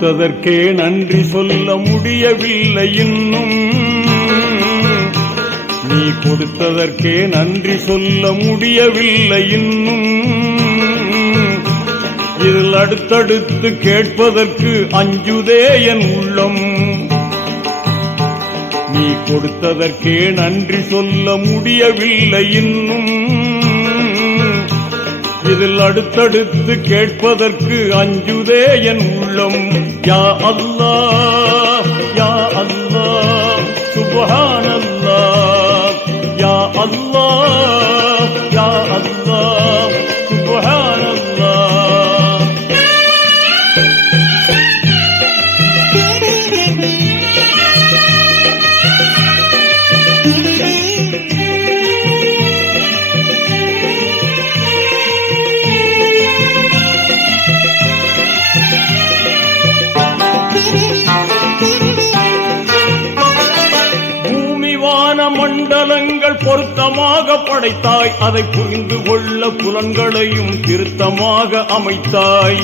கொடுத்ததற்கே நன்றி சொல்ல முடியவில்லை இன்னும். நீ கொடுத்ததற்கே நன்றி சொல்ல முடியவில்லை இன்னும். இதில் அடுத்தடுத்து கேட்பதற்கு அஞ்சுதே என் உள்ளம். நீ கொடுத்ததற்கே நன்றி சொல்ல முடியவில்லை இன்னும். இதில் அடுத்தடுத்து கேட்பதற்கு அஞ்சுதே என் உள்ளம். யா அல்லாஹ் யா அல்லாஹ் சுப்ஹானல்லாஹ். யா அல்லாஹ் யா அல்லாஹ் சுப்ஹானல்லாஹ். மண்டலங்கள் பொருத்தமாக படைத்தாய். அதை புரிந்து கொள்ள புலன்களையும் திருத்தமாக அமைத்தாய்.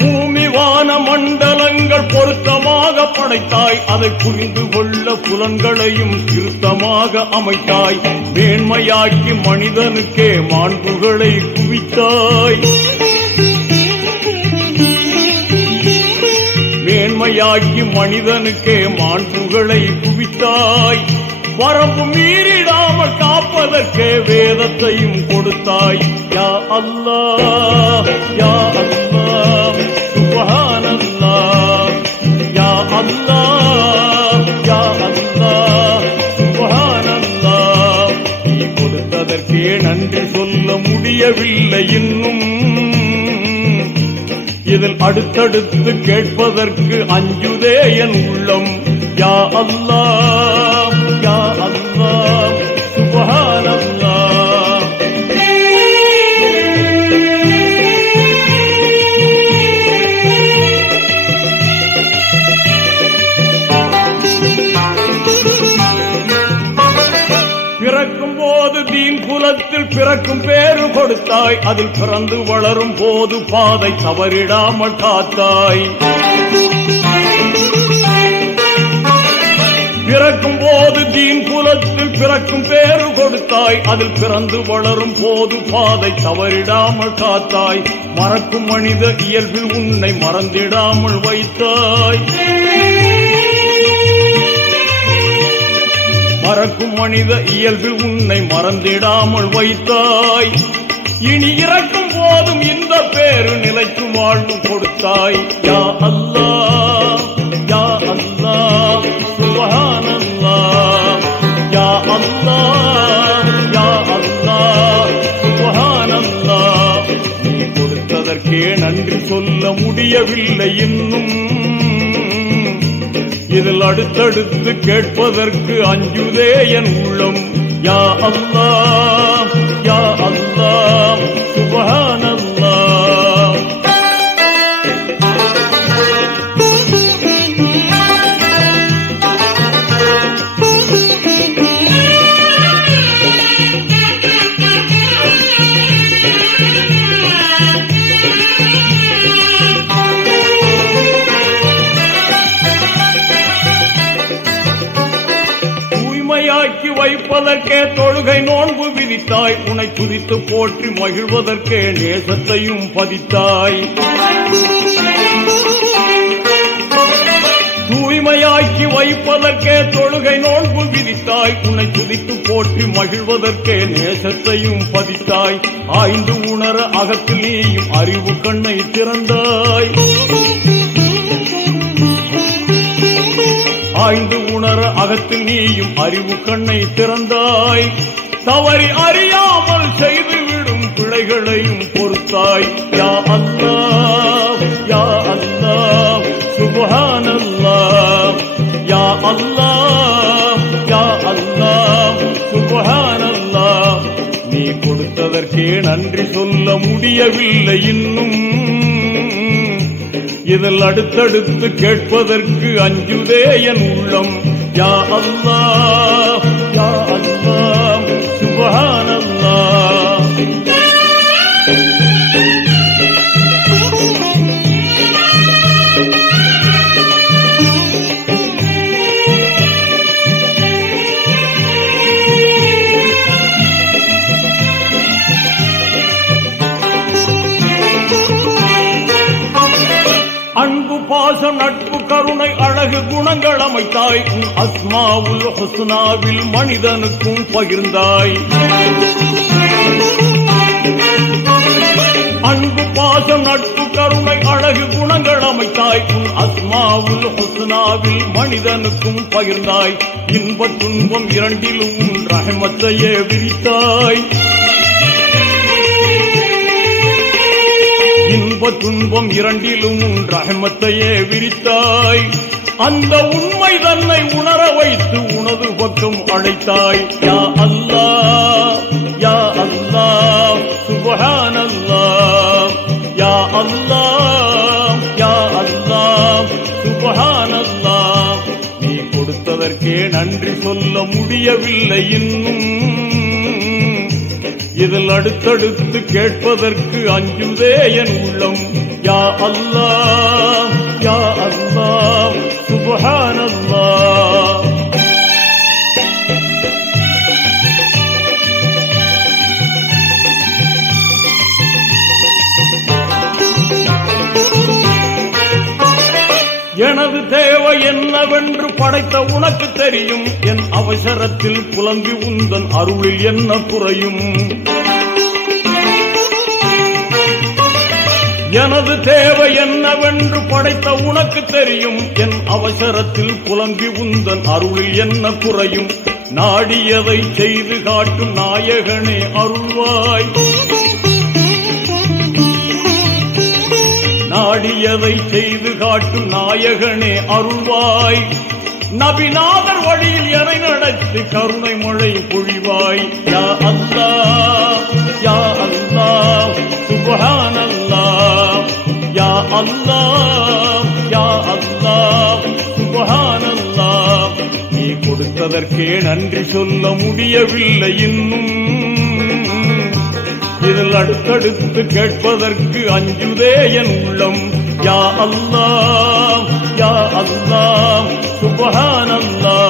பூமிவான மண்டலங்கள் பொருத்தமாக படைத்தாய். அதை புரிந்து கொள்ள புலன்களையும் திருத்தமாக அமைத்தாய். மேன்மையாக்கி மனிதனுக்கே மாண்புகளை குவித்தாய். மேன்மையாக்கி மனிதனுக்கே மாண்புகளை குவித்தாய். வரம்பு மீறிடாமல் காப்பதற்கே வேதத்தையும் கொடுத்தாய். யா அல்லாஹ் யா அல்லாஹ் சுப்ஹானல்லாஹ். யா அல்லாஹ் யா அல்லாஹ் சுப்ஹானல்லாஹ். நீ கொடுத்ததற்கே நன்றி சொல்ல முடியவில்லை இன்னும். இதில் அடுத்தடுத்து கேட்பதற்கு அஞ்சுதே என் உள்ளம். யா அல்லாஹ் யா அல்லாஹ் சுப்ஹானல்லாஹ். பிறக்கும் போது தீன் குலத்தில் பிறக்கும் பேரு கொடுத்தாய். அதில் பிறந்து வளரும் போது பாதை தவறிடாமல் காத்தாய். பிறக்கும் போது தீன் குலத்தில் பிறக்கும் பேரு கொடுத்தாய். அதில் பிறந்து வளரும் போது பாதை தவறிடாமல் காத்தாய். மறக்கும் மனித இயல்பில் உன்னை மறந்திடாமல் வைத்தாய். மறக்கும் மனித இயல்பில் உன்னை மறந்திடாமல் வைத்தாய். இனி இறக்கும் போதும் இந்த பேரு நிலைக்கும் வாழ்வும் கொடுத்தாய். யா அல்லாஹ் யா அல்லாஹ் சுப்ஹானல்லாஹ். யா அல்லாஹ் யா அல்லாஹ் சுப்ஹானல்லாஹ். நீ கொடுத்ததற்கே நன்றி சொல்ல முடியவில்லை இன்னும். இதில் அடுத்தடுத்து கேட்பதற்கு அஞ்சுதே என் உள்ளம். யா அல்லாஹ் யா அல்லாஹ் சுப்ஹானல்லாஹ். வைப்பதற்கே தொழுகை நோன்பு விதித்தாய். உன்னை துதித்து போற்றி மகிழ்வதற்கே நேசத்தையும் பதித்தாய். தூய்மையாக்கி வைப்பதற்கே தொழுகை நோன்பு விதித்தாய். உன்னை துதித்து போற்றி மகிழ்வதற்கே நேசத்தையும் பதித்தாய். ஆய்ந்து உணர அகத்தில் நீயும் அறிவு கண்ணை திறந்தாய். ஆய்ந்து உணர அகத்தில் நீயும் அறிவு கண்ணை திறந்தாய். தவறி அறியாமல் செய்துவிடும் பிழைகளையும் பொறுத்தாய். யா அல்லாஹ் யா அல்லாஹ் சுப்ஹானல்லாஹ். யா அல்லாஹ் யா அல்லாஹ் சுப்ஹானல்லாஹ். நீ கொடுத்ததற்கே நன்றி சொல்ல முடியவில்லை இன்னும். இதில் அடுத்தடுத்து கேட்பதற்கு அஞ்சுதே என் உள்ளம். யா அல்லாஹ் யா அல்லாஹ் சுப்ஹானல்லாஹ். கருணை அழகு குணங்கள் அமைத்தாய் உன் அஸ்மாவுல் ஹுஸ்னாவில் மனிதனுக்கும் பகிர்ந்தாய் அன்பு பாசம் நட்பு கருணை அழகு குணங்கள் அமைத்தாய் உன் அஸ்மாவுல் ஹுஸ்னாவில் மனிதனுக்கும் பகிர்ந்தாய் இன்ப துன்பம் இரண்டிலும் உன் ரஹமத்தையே விரித்தாய் இன்ப துன்பம் இரண்டிலும் உன் ரஹமத்தையே விரித்தாய் அந்த உண்மை தன்னை உணர வைத்து உனது பக்கம் அழைத்தாய் யா அல்லாஹ் யா அல்லாஹ் சுப்ஹானல்லாஹ் யா அல்லாஹ் யா அல்லாஹ் சுப்ஹானல்லாஹ் நீ கொடுத்ததற்கே நன்றி சொல்ல முடியவில்லை இன்னும் இதில் அடுத்தடுத்து கேட்பதற்கு அஞ்சுதே என் உள்ளம் யா அல்லாஹ் யா அல்லாஹ் சுப்ஹானல்லாஹ் எனது தேவை என்னவென்று படைத்த உனக்கு தெரியும் என் அவசரத்தில் புலம்பி உந்தன் அருளில் என்ன குறையும் எனது தேவை என்னவென்று படைத்த உனக்கு தெரியும் என் அவசரத்தில் புலம்பி உந்தன் அருளில் என்ன குறையும் நாடியதை செய்து காட்டும் நாயகனே அருள்வாய் நாடியதை செய்து காட்டும் நாயகனே அருள்வாய் நபிநாதர் வழியில் என நடத்தி கருணை மழை பொழிவாய் யா அல்லாஹ் யா அல்லாஹ் சுப்ஹானல்லாஹ் யா அல்லாஹ் யா அல்லாஹ் சுப்ஹானல்லாஹ் நீ கொடுத்ததற்கே நன்றி சொல்ல முடியவில்லை இன்னும் இதில் அடுத்தடுத்து கேட்பதற்கு அஞ்சுதே என் உள்ளம் யா அல்லாஹ் யா அல்லாஹ் சுப்ஹானல்லாஹ்